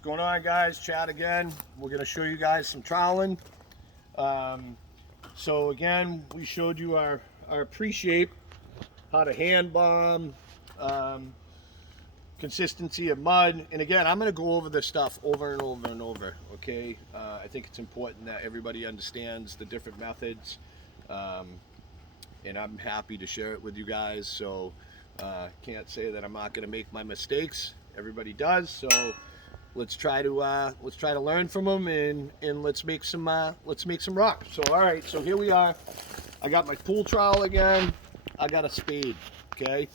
What's going on, guys? Chad again. We're going to show you guys some troweling. So again, we showed you our pre-shape, how to hand bomb, consistency of mud. And again, I'm going to go over this stuff over and over and over, okay? I think it's important that everybody understands the different methods. And I'm happy to share it with you guys. So can't say that I'm not going to make my mistakes. Everybody does. So let's try to learn from them and let's make some rock. So all right, so here we are. I got my pool trowel again. I got a spade. Okay,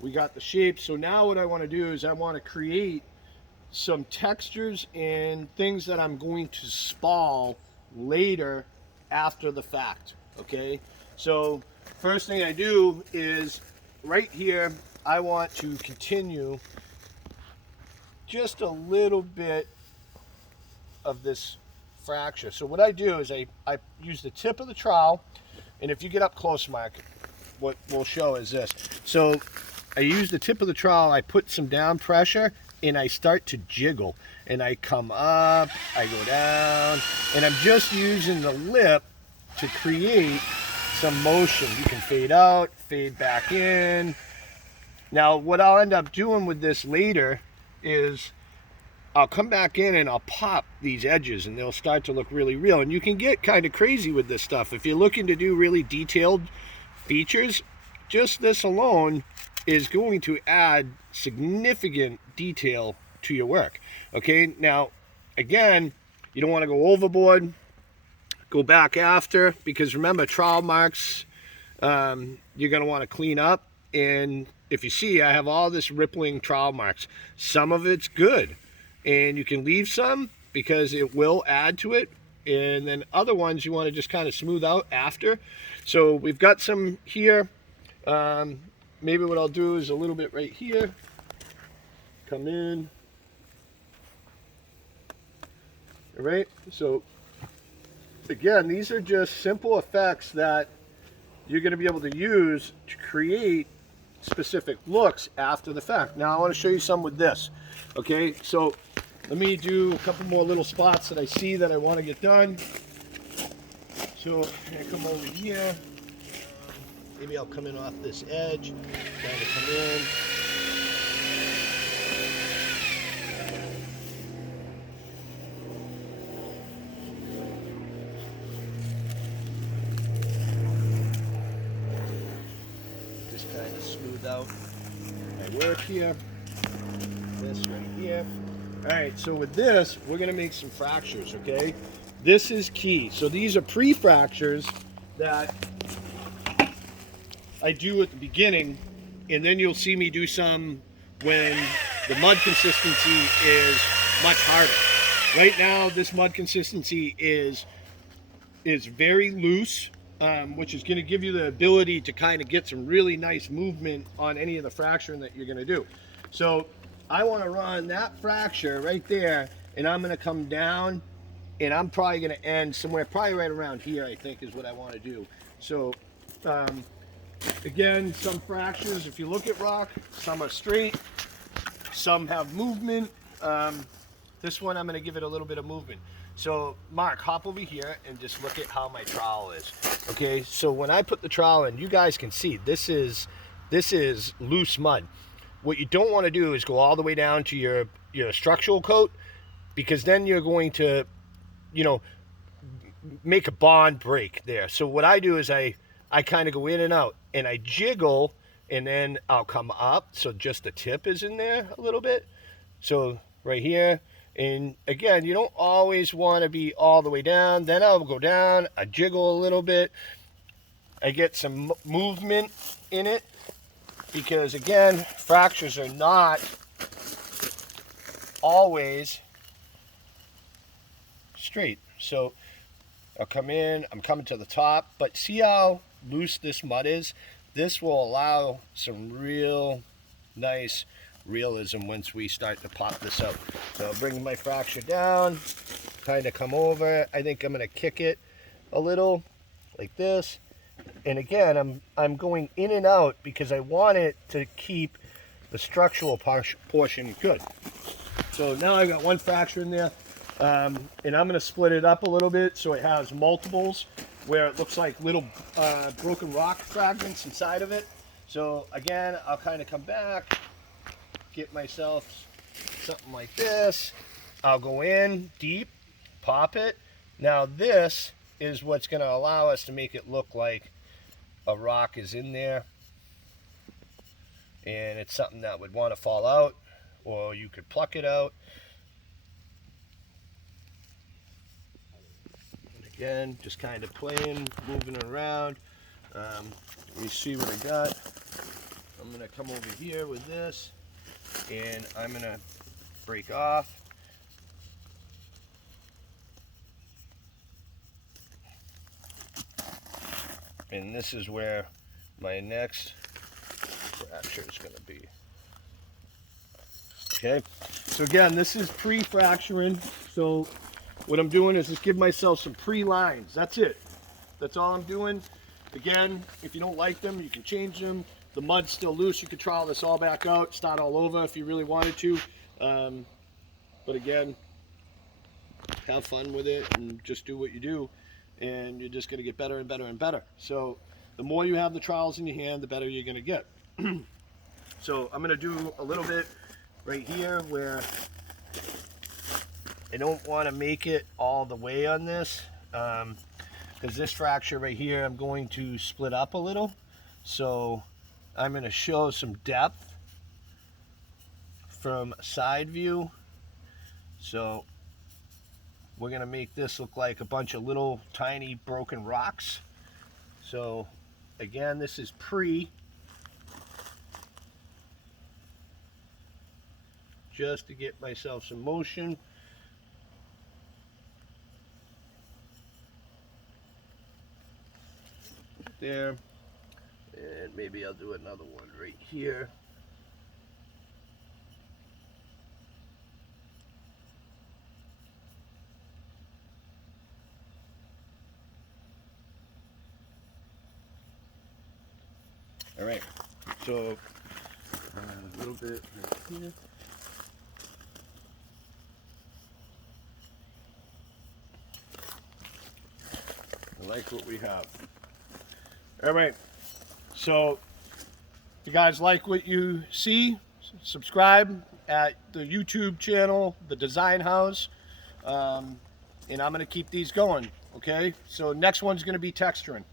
we got the shape. So now what I want to do is I want to create some textures and things that I'm going to spall later after the fact. Okay, so first thing I do is right here I want to continue just a little bit of this fracture. So what I do is I use the tip of the trowel, and if you get up close, Mark, what we'll show is this. So I use the tip of the trowel, I put some down pressure, and I start to jiggle. And I come up, I go down, and I'm just using the lip to create some motion. You can fade out, fade back in. Now what I'll end up doing with this later is I'll come back in and I'll pop these edges and they'll start to look really real. And you can get kind of crazy with this stuff. If you're looking to do really detailed features, just this alone is going to add significant detail to your work. Okay, now again, you don't want to go overboard. Go back after, because remember, trowel marks you're going to want to clean up. And if you see, I have all this rippling trowel marks. Some of it's good, and you can leave some because it will add to it, and then other ones you want to just kind of smooth out after. So we've got some here. Maybe what I'll do is a little bit right here, come in. All right, so again, these are just simple effects that you're going to be able to use to create specific looks after the fact. Now I want to show you some with this. Okay, so let me do a couple more little spots that I see that I want to get done. So I come over here. Maybe I'll come in off this edge, kind of come in. Kind of smooth out my work here. This right here. All right, so with this, we're going to make some fractures, okay? This is key. So these are pre-fractures that I do at the beginning, and then you'll see me do some when the mud consistency is much harder. Right now, this mud consistency is very loose. Which is going to give you the ability to kind of get some really nice movement on any of the fracturing that you're going to do. So I want to run that fracture right there, and I'm going to come down, and I'm probably going to end somewhere probably right around here, I think is what I want to do. So again, some fractures, if you look at rock, some are straight, some have movement. This one I'm going to give it a little bit of movement. So Mark, hop over here and just look at how my trowel is. Okay, so when I put the trowel in, you guys can see this is loose mud. What you don't want to do is go all the way down to your structural coat, because then you're going to, you know, make a bond break there. So what I do is I kind of go in and out, and I jiggle, and then I'll come up, so just the tip is in there a little bit. So right here. And again, you don't always want to be all the way down. Then I'll go down, I jiggle a little bit. I get some movement in it, because again, fractures are not always straight. So I'll come in, I'm coming to the top, but see how loose this mud is? This will allow some real nice realism once we start to pop this out. So I'll bring my fracture down, kind of come over. I think I'm going to kick it a little like this, and again I'm going in and out because I want it to keep the structural portion good. So now I got one fracture in there, and I'm going to split it up a little bit so it has multiples where it looks like little broken rock fragments inside of it. So again, I'll kind of come back, get myself something like this. I'll go in deep, pop it. Now this is what's going to allow us to make it look like a rock is in there, and it's something that would want to fall out, or you could pluck it out. And again, just kind of playing, moving around. Let me see what I got. I'm going to come over here with this, and I'm going to break off. And this is where my next fracture is going to be. Okay, so again, this is pre-fracturing. So what I'm doing is just give myself some pre-lines. That's it. That's all I'm doing. Again, if you don't like them, you can change them. The mud's still loose. You could trowel this all back out, start all over if you really wanted to. But again, have fun with it and just do what you do, and you're just going to get better and better and better. So the more you have the trowels in your hand, the better you're going to get. So I'm going to do a little bit right here where I don't want to make it all the way on this, because this fracture right here I'm going to split up a little. So I'm going to show some depth from side view. So we're going to make this look like a bunch of little tiny broken rocks. So again, this is pre, just to get myself some motion. There, and maybe I'll do another one right here. All right, so a little bit right here. I like what we have. All right, so if you guys like what you see, subscribe at the YouTube channel, The Design House, and I'm going to keep these going, okay? So next one's going to be texturing.